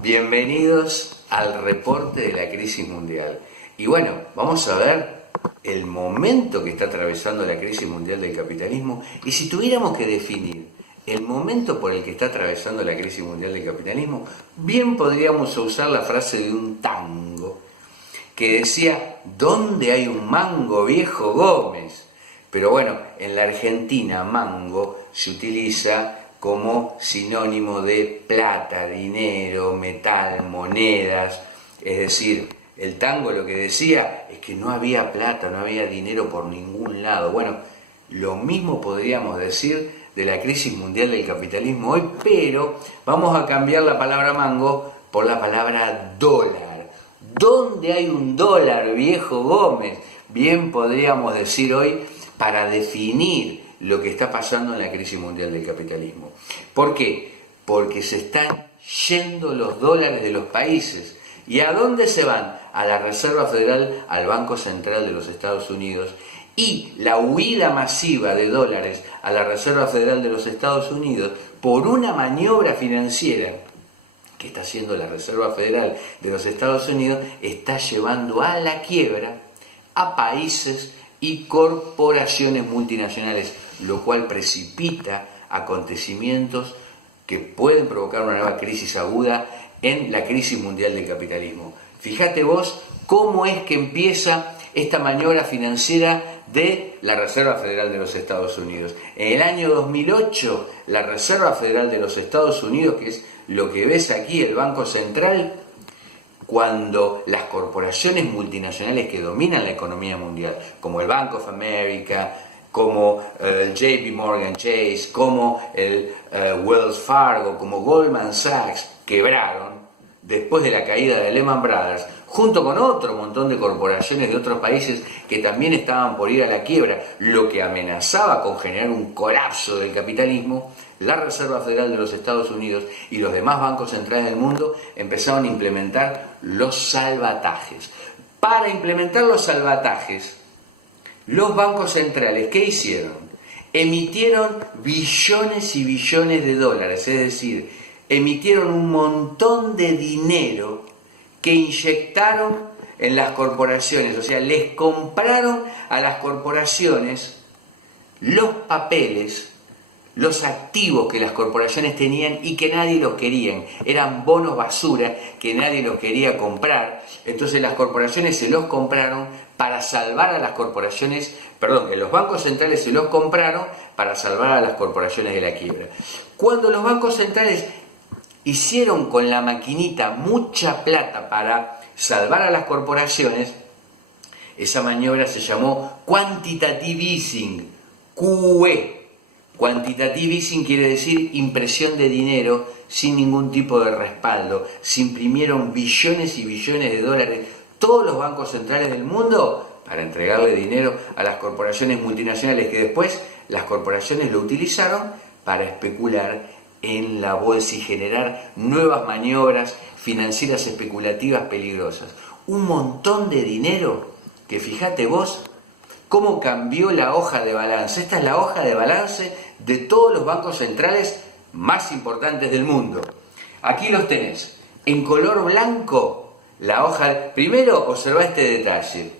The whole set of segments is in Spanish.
Bienvenidos al reporte de la crisis mundial. Y bueno, vamos a ver el momento que está atravesando la crisis mundial del capitalismo. Y si tuviéramos que definir el momento por el que está atravesando la crisis mundial del capitalismo, bien podríamos usar la frase de un tango que decía: ¿dónde hay un mango, viejo Gómez? Pero bueno, en la Argentina mango se utiliza como sinónimo de plata, dinero, metal, monedas. Es decir, el tango lo que decía es que no había plata, no había dinero por ningún lado. Bueno, lo mismo podríamos decir de la crisis mundial del capitalismo hoy, pero vamos a cambiar la palabra mango por la palabra dólar. ¿Dónde hay un dólar, viejo Gómez? Bien podríamos decir hoy para definir lo que está pasando en la crisis mundial del capitalismo. ¿Por qué? Porque se están yendo los dólares de los países. ¿Y a dónde se van? A la Reserva Federal, al Banco Central de los Estados Unidos. Y la huida masiva de dólares a la Reserva Federal de los Estados Unidos por una maniobra financiera que está haciendo la Reserva Federal de los Estados Unidos está llevando a la quiebra a países y corporaciones multinacionales, lo cual precipita acontecimientos que pueden provocar una nueva crisis aguda en la crisis mundial del capitalismo. Fíjate vos cómo es que empieza esta maniobra financiera de la Reserva Federal de los Estados Unidos. En el año 2008, la Reserva Federal de los Estados Unidos, que es lo que ves aquí, el Banco Central, cuando las corporaciones multinacionales que dominan la economía mundial, como el Bank of America, como el JP Morgan Chase, como el Wells Fargo, como Goldman Sachs, quebraron después de la caída de Lehman Brothers, junto con otro montón de corporaciones de otros países que también estaban por ir a la quiebra, lo que amenazaba con generar un colapso del capitalismo. La Reserva Federal de los Estados Unidos y los demás bancos centrales del mundo empezaron a implementar los salvatajes. Para implementar los salvatajes, los bancos centrales, ¿qué hicieron? Emitieron billones y billones de dólares, es decir, emitieron un montón de dinero que inyectaron en las corporaciones, o sea, les compraron a las corporaciones los papeles, los activos que las corporaciones tenían y que nadie los querían. Eran bonos basura que nadie los quería comprar. Entonces las corporaciones se los compraron para salvar a las corporaciones, los bancos centrales se los compraron para salvar a las corporaciones de la quiebra. Cuando los bancos centrales hicieron con la maquinita mucha plata para salvar a las corporaciones, esa maniobra se llamó quantitative easing, QE. Quantitative easing quiere decir impresión de dinero sin ningún tipo de respaldo. Se imprimieron billones y billones de dólares todos los bancos centrales del mundo para entregarle dinero a las corporaciones multinacionales, que después las corporaciones lo utilizaron para especular en la bolsa y generar nuevas maniobras financieras especulativas peligrosas. Un montón de dinero que, fíjate vos cómo cambió la hoja de balance. Esta es la hoja de balance de todos los bancos centrales más importantes del mundo. Aquí los tenés. En color blanco, la hoja. Primero, observa este detalle.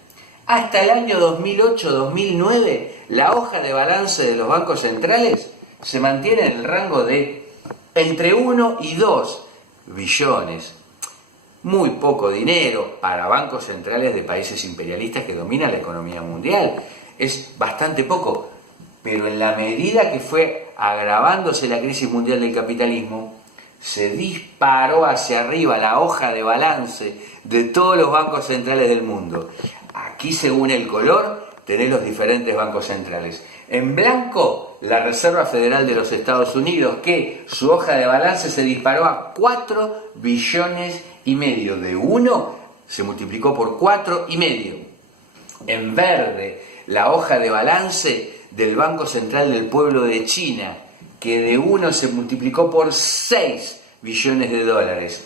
Hasta el año 2008-2009, la hoja de balance de los bancos centrales se mantiene en el rango de entre 1 y 2 billones. Muy poco dinero para bancos centrales de países imperialistas que dominan la economía mundial. Es bastante poco. Pero en la medida que fue agravándose la crisis mundial del capitalismo, se disparó hacia arriba la hoja de balance de todos los bancos centrales del mundo. Aquí, según el color, tenés los diferentes bancos centrales. En blanco, la Reserva Federal de los Estados Unidos, que su hoja de balance se disparó a 4 billones y medio. De 1 se multiplicó por 4,5. En verde, la hoja de balance del Banco Central del Pueblo de China, que de 1 se multiplicó por 6 billones de dólares.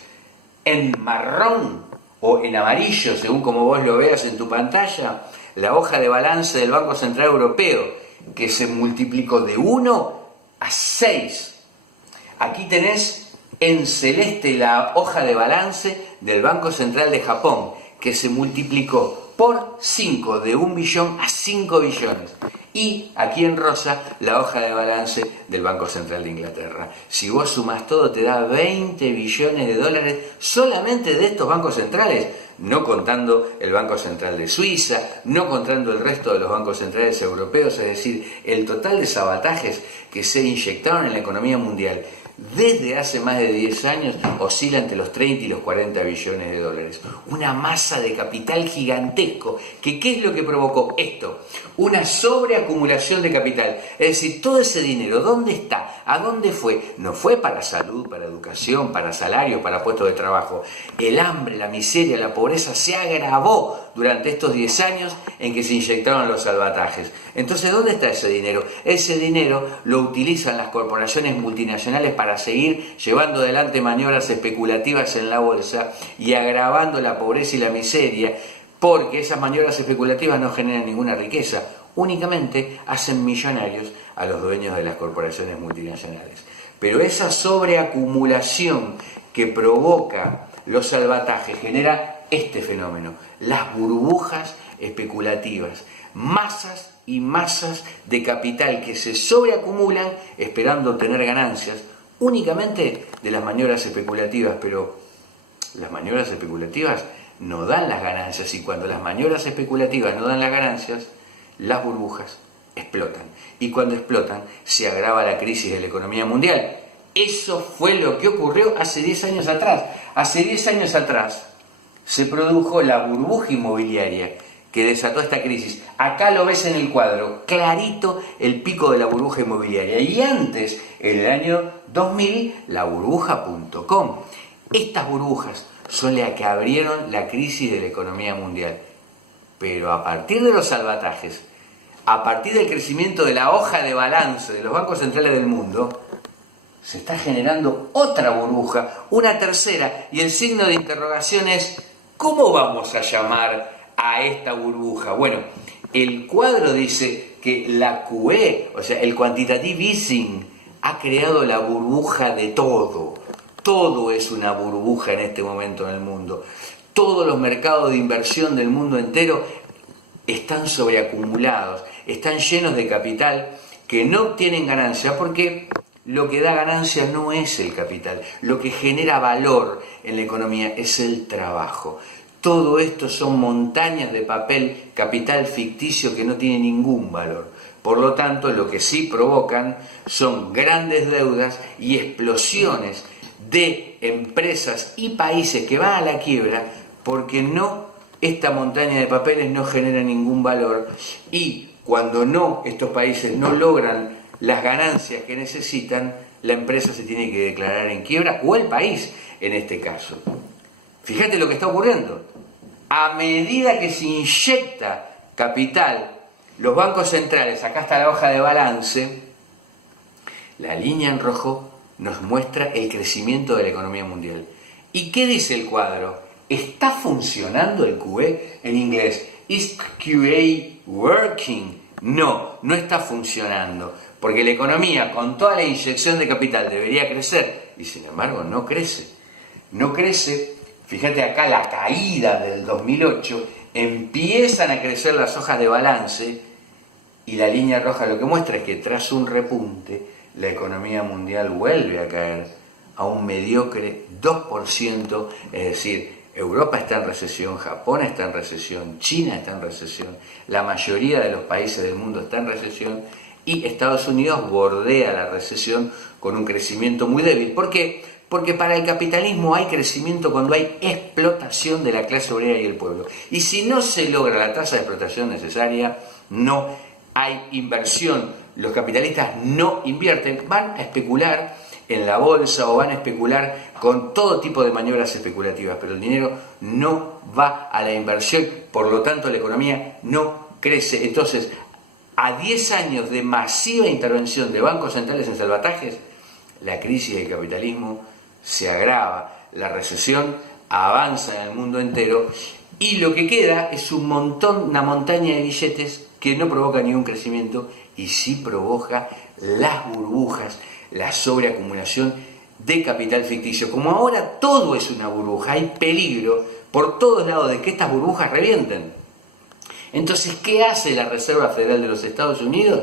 En marrón o en amarillo, según como vos lo veas en tu pantalla, la hoja de balance del Banco Central Europeo, que se multiplicó de 1 a 6. Aquí tenés en celeste la hoja de balance del Banco Central de Japón, que se multiplicó por 5, de 1 billón a 5 billones. Y aquí en rosa la hoja de balance del Banco Central de Inglaterra. Si vos sumás todo te da 20 billones de dólares solamente de estos bancos centrales, no contando el Banco Central de Suiza, no contando el resto de los bancos centrales europeos, es decir, el total de sabotajes que se inyectaron en la economía mundial desde hace más de 10 años oscila entre los 30 y los 40 billones de dólares. Una masa de capital gigantesco. ¿Qué es lo que provocó esto? Una sobreacumulación de capital. Es decir, todo ese dinero, ¿dónde está? ¿A dónde fue? No fue para salud, para educación, para salarios, para puestos de trabajo. El hambre, la miseria, la pobreza se agravó durante estos 10 años en que se inyectaron los salvatajes. Entonces, ¿dónde está ese dinero? Ese dinero lo utilizan las corporaciones multinacionales para seguir llevando adelante maniobras especulativas en la bolsa y agravando la pobreza y la miseria, porque esas maniobras especulativas no generan ninguna riqueza, únicamente hacen millonarios a los dueños de las corporaciones multinacionales. Pero esa sobreacumulación que provoca los salvatajes genera este fenómeno, las burbujas especulativas, masas y masas de capital que se sobreacumulan esperando obtener ganancias únicamente de las maniobras especulativas, pero las maniobras especulativas no dan las ganancias, y cuando las maniobras especulativas no dan las ganancias, las burbujas explotan, y cuando explotan se agrava la crisis de la economía mundial. Eso fue lo que ocurrió hace 10 años atrás. Hace 10 años atrás se produjo la burbuja inmobiliaria que desató esta crisis. Acá lo ves en el cuadro, clarito el pico de la burbuja inmobiliaria. Y antes, en el año 2000, la burbuja.com. Estas burbujas son las que abrieron la crisis de la economía mundial. Pero a partir de los salvatajes, a partir del crecimiento de la hoja de balance de los bancos centrales del mundo, se está generando otra burbuja, una tercera, y el signo de interrogación es: ¿cómo vamos a llamar a esta burbuja? Bueno, el cuadro dice que la QE, o sea, el quantitative easing, ha creado la burbuja de todo. Todo es una burbuja en este momento en el mundo. Todos los mercados de inversión del mundo entero están sobreacumulados, están llenos de capital que no obtienen ganancia, porque lo que da ganancia no es el capital, lo que genera valor en la economía es el trabajo. Todo esto son montañas de papel, capital ficticio que no tiene ningún valor. Por lo tanto, lo que sí provocan son grandes deudas y explosiones de empresas y países que van a la quiebra porque esta montaña de papeles no genera ningún valor, y cuando estos países no logran las ganancias que necesitan, la empresa se tiene que declarar en quiebra, o el país en este caso. Fíjate lo que está ocurriendo. A medida que se inyecta capital, los bancos centrales, acá está la hoja de balance, la línea en rojo nos muestra el crecimiento de la economía mundial. ¿Y qué dice el cuadro? ¿Está funcionando el QE? En inglés, ¿is QE working? No, no está funcionando, porque la economía con toda la inyección de capital debería crecer, y sin embargo no crece. No crece. Fíjate acá la caída del 2008, empiezan a crecer las hojas de balance, y la línea roja lo que muestra es que tras un repunte, la economía mundial vuelve a caer a un mediocre 2%, es decir, Europa está en recesión, Japón está en recesión, China está en recesión, la mayoría de los países del mundo está en recesión, y Estados Unidos bordea la recesión con un crecimiento muy débil. ¿Por qué? Porque para el capitalismo hay crecimiento cuando hay explotación de la clase obrera y el pueblo. Y si no se logra la tasa de explotación necesaria, no hay inversión. Los capitalistas no invierten, van a especular en la bolsa o van a especular con todo tipo de maniobras especulativas, pero el dinero no va a la inversión, por lo tanto la economía no crece. Entonces, a 10 años de masiva intervención de bancos centrales en salvatajes, la crisis del capitalismo se agrava, la recesión avanza en el mundo entero, y lo que queda es una montaña de billetes que no provoca ningún crecimiento y sí provoca las burbujas, la sobreacumulación de capital ficticio. Como ahora todo es una burbuja, hay peligro por todos lados de que estas burbujas revienten. Entonces, ¿qué hace la Reserva Federal de los Estados Unidos?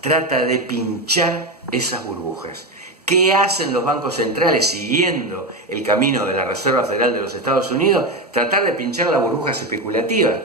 Trata de pinchar esas burbujas. ¿Qué hacen los bancos centrales siguiendo el camino de la Reserva Federal de los Estados Unidos? Tratar de pinchar las burbujas especulativas.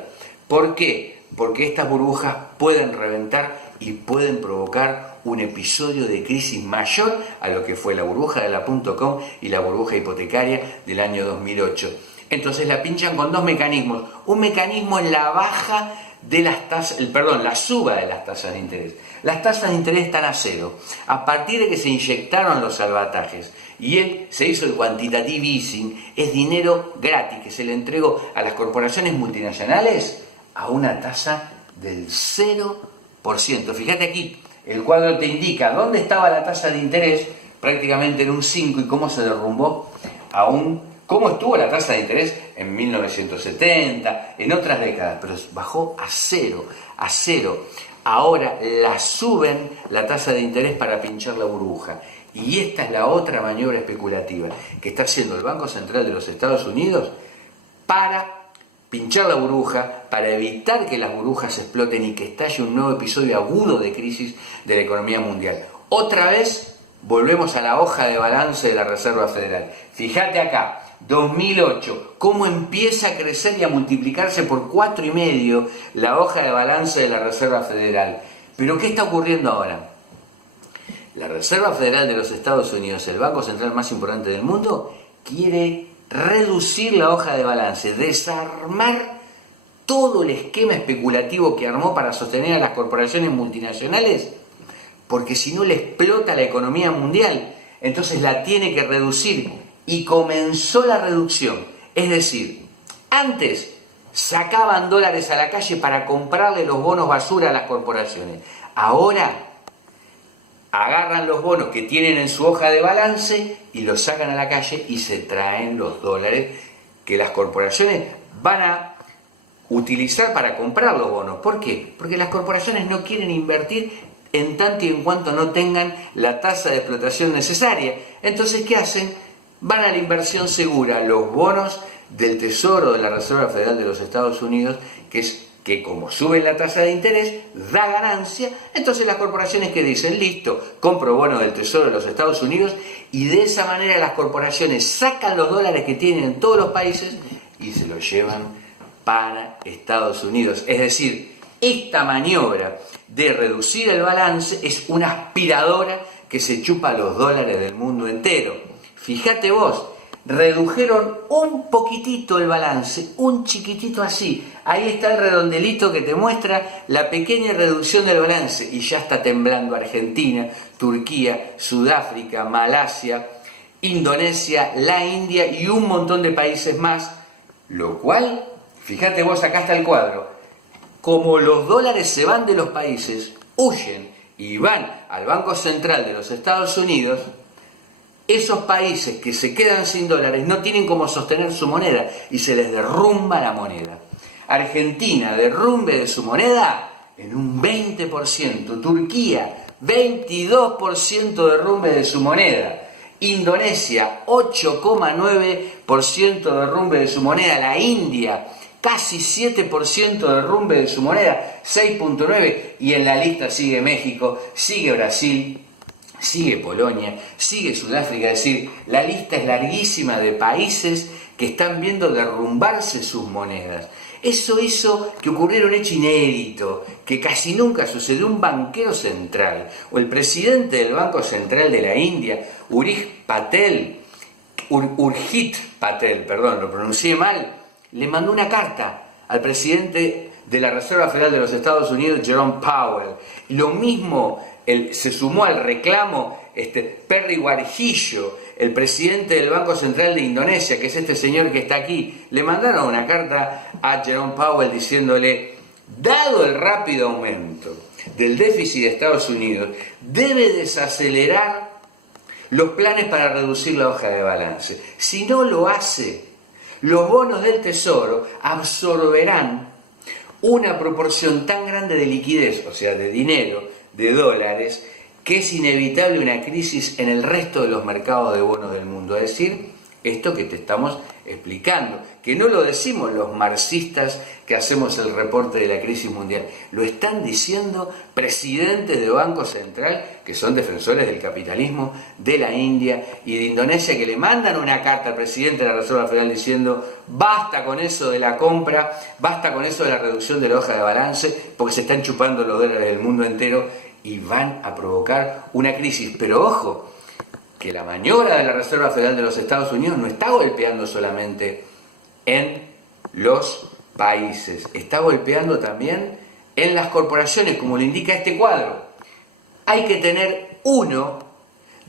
¿Por qué? Porque estas burbujas pueden reventar y pueden provocar un episodio de crisis mayor a lo que fue la burbuja de la .com y la burbuja hipotecaria del año 2008. Entonces la pinchan con dos mecanismos. Un mecanismo en la baja de las tasas, la suba de las tasas de interés. Las tasas de interés están a cero. A partir de que se inyectaron los salvatajes y se hizo el quantitative easing, es dinero gratis que se le entregó a las corporaciones multinacionales a una tasa del 0%. Fíjate aquí, el cuadro te indica dónde estaba la tasa de interés, prácticamente en un 5, y cómo se derrumbó a cómo estuvo la tasa de interés en 1970, en otras décadas, pero bajó a cero. Ahora la suben la tasa de interés para pinchar la burbuja. Y esta es la otra maniobra especulativa que está haciendo el Banco Central de los Estados Unidos para pinchar la burbuja, para evitar que las burbujas exploten y que estalle un nuevo episodio agudo de crisis de la economía mundial. Otra vez volvemos a la hoja de balance de la Reserva Federal. Fíjate acá, 2008, cómo empieza a crecer y a multiplicarse por 4,5 la hoja de balance de la Reserva Federal. Pero ¿qué está ocurriendo ahora? La Reserva Federal de los Estados Unidos, el banco central más importante del mundo, quiere reducir la hoja de balance, desarmar todo el esquema especulativo que armó para sostener a las corporaciones multinacionales, porque si no le explota la economía mundial, entonces la tiene que reducir, y comenzó la reducción. Es decir, antes sacaban dólares a la calle para comprarle los bonos basura a las corporaciones. Ahora agarran los bonos que tienen en su hoja de balance y los sacan a la calle y se traen los dólares que las corporaciones van a utilizar para comprar los bonos. ¿Por qué? Porque las corporaciones no quieren invertir en tanto y en cuanto no tengan la tasa de explotación necesaria. Entonces, ¿qué hacen? Van a la inversión segura, los bonos del Tesoro de la Reserva Federal de los Estados Unidos, que como suben la tasa de interés, da ganancia. Entonces las corporaciones que dicen, listo, compro bonos del Tesoro de los Estados Unidos, y de esa manera las corporaciones sacan los dólares que tienen en todos los países y se los llevan para Estados Unidos. Es decir, esta maniobra de reducir el balance es una aspiradora que se chupa los dólares del mundo entero. Fíjate vos, redujeron un poquitito el balance, un chiquitito así. Ahí está el redondelito que te muestra la pequeña reducción del balance, y ya está temblando Argentina, Turquía, Sudáfrica, Malasia, Indonesia, la India y un montón de países más. Lo cual, fíjate vos, acá está el cuadro. Como los dólares se van de los países, huyen y van al Banco Central de los Estados Unidos, esos países que se quedan sin dólares no tienen cómo sostener su moneda y se les derrumba la moneda. Argentina, derrumbe de su moneda en un 20%. Turquía, 22% derrumbe de su moneda. Indonesia, 8,9% derrumbe de su moneda. La India, casi 7% derrumbe de su moneda, 6,9%. Y en la lista sigue México, sigue Brasil, sigue Polonia, sigue Sudáfrica. Es decir, la lista es larguísima de países que están viendo derrumbarse sus monedas. Eso hizo que ocurriera un hecho inédito, que casi nunca sucedió. Un banquero central, o el presidente del Banco Central de la India, Urjit Patel, lo pronuncié mal, le mandó una carta al presidente de la Reserva Federal de los Estados Unidos, Jerome Powell. Lo mismo se sumó al reclamo Perry Warjillo, el presidente del Banco Central de Indonesia, que es este señor que está aquí. Le mandaron una carta a Jerome Powell diciéndole: dado el rápido aumento del déficit de Estados Unidos, debe desacelerar los planes para reducir la hoja de balance. Si no lo hace, los bonos del Tesoro absorberán una proporción tan grande de liquidez, o sea, de dinero, de dólares, que es inevitable una crisis en el resto de los mercados de bonos del mundo. Es decir, esto que te estamos explicando, que no lo decimos los marxistas que hacemos el reporte de la crisis mundial, lo están diciendo presidentes de Banco Central que son defensores del capitalismo de la India y de Indonesia, que le mandan una carta al presidente de la Reserva Federal diciendo basta con eso de la compra, basta con eso de la reducción de la hoja de balance, porque se están chupando los dólares del mundo entero y van a provocar una crisis. Pero ojo, que la maniobra de la Reserva Federal de los Estados Unidos no está golpeando solamente en los países, está golpeando también en las corporaciones, como lo indica este cuadro. Hay que tener uno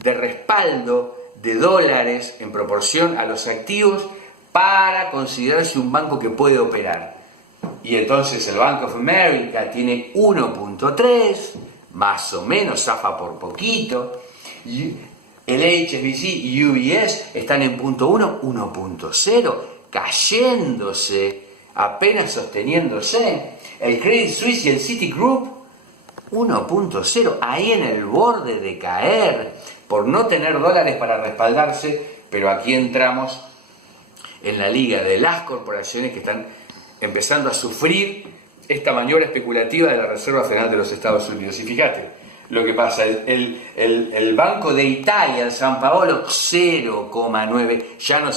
de respaldo de dólares en proporción a los activos para considerarse un banco que puede operar. Y entonces el Bank of America tiene 1.3, más o menos, zafa por poquito. El HSBC y UBS están en punto 1, 1.0, cayéndose, apenas sosteniéndose. El Credit Suisse y el Citigroup, 1.0, ahí en el borde de caer, por no tener dólares para respaldarse. Pero aquí entramos en la liga de las corporaciones que están empezando a sufrir esta maniobra especulativa de la Reserva Federal de los Estados Unidos. Y fíjate lo que pasa, el Banco de Italia, el San Paolo, 0,9, ya no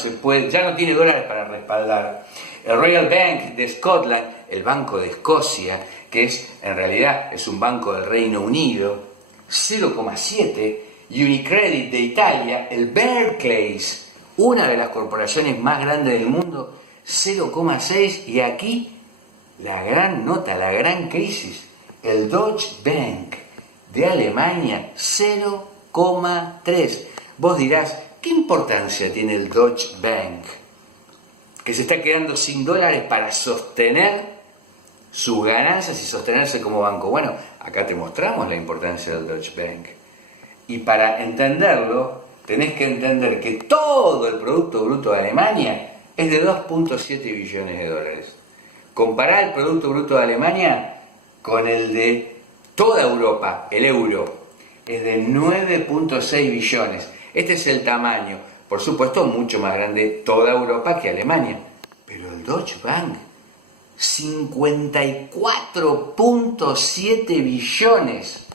tiene dólares para respaldar. El Royal Bank de Scotland, el Banco de Escocia, que en realidad es un banco del Reino Unido, 0,7. Unicredit de Italia, el Barclays, una de las corporaciones más grandes del mundo, 0,6. Y aquí la gran nota, la gran crisis, el Deutsche Bank de Alemania, 0,3. Vos dirás, ¿qué importancia tiene el Deutsche Bank? Que se está quedando sin dólares para sostener sus ganancias y sostenerse como banco. Bueno, acá te mostramos la importancia del Deutsche Bank. Y para entenderlo, tenés que entender que todo el Producto Bruto de Alemania es de 2.7 billones de dólares. Compará el Producto Bruto de Alemania con el de toda Europa, el euro, es de 9.6 billones. Este es el tamaño, por supuesto, mucho más grande toda Europa que Alemania. Pero el Deutsche Bank, 54.7 billones,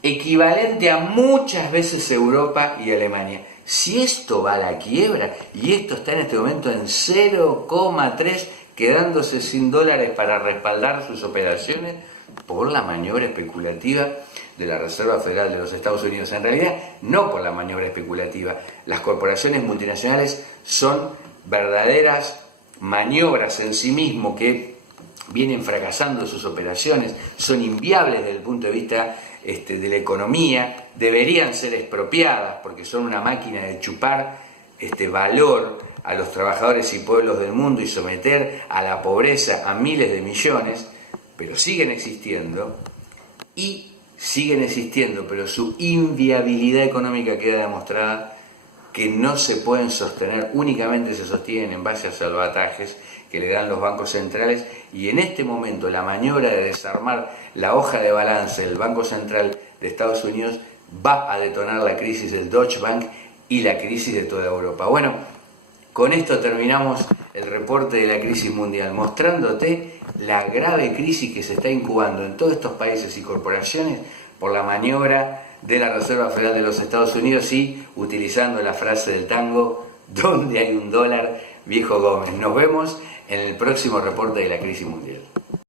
equivalente a muchas veces Europa y Alemania. Si esto va a la quiebra, y esto está en este momento en 0,3, quedándose sin dólares para respaldar sus operaciones, por la maniobra especulativa de la Reserva Federal de los Estados Unidos. En realidad, no por la maniobra especulativa. Las corporaciones multinacionales son verdaderas maniobras en sí mismo que vienen fracasando sus operaciones, son inviables desde el punto de vista de la economía, deberían ser expropiadas porque son una máquina de chupar valor a los trabajadores y pueblos del mundo y someter a la pobreza a miles de millones. Pero siguen existiendo, pero su inviabilidad económica queda demostrada, que no se pueden sostener, únicamente se sostienen en base a salvatajes que le dan los bancos centrales. Y en este momento la maniobra de desarmar la hoja de balance del Banco Central de Estados Unidos va a detonar la crisis del Deutsche Bank y la crisis de toda Europa. Bueno, con esto terminamos el reporte de la crisis mundial, mostrándote la grave crisis que se está incubando en todos estos países y corporaciones por la maniobra de la Reserva Federal de los Estados Unidos y utilizando la frase del tango, ¿dónde hay un dólar, viejo Gómez? Nos vemos en el próximo reporte de la crisis mundial.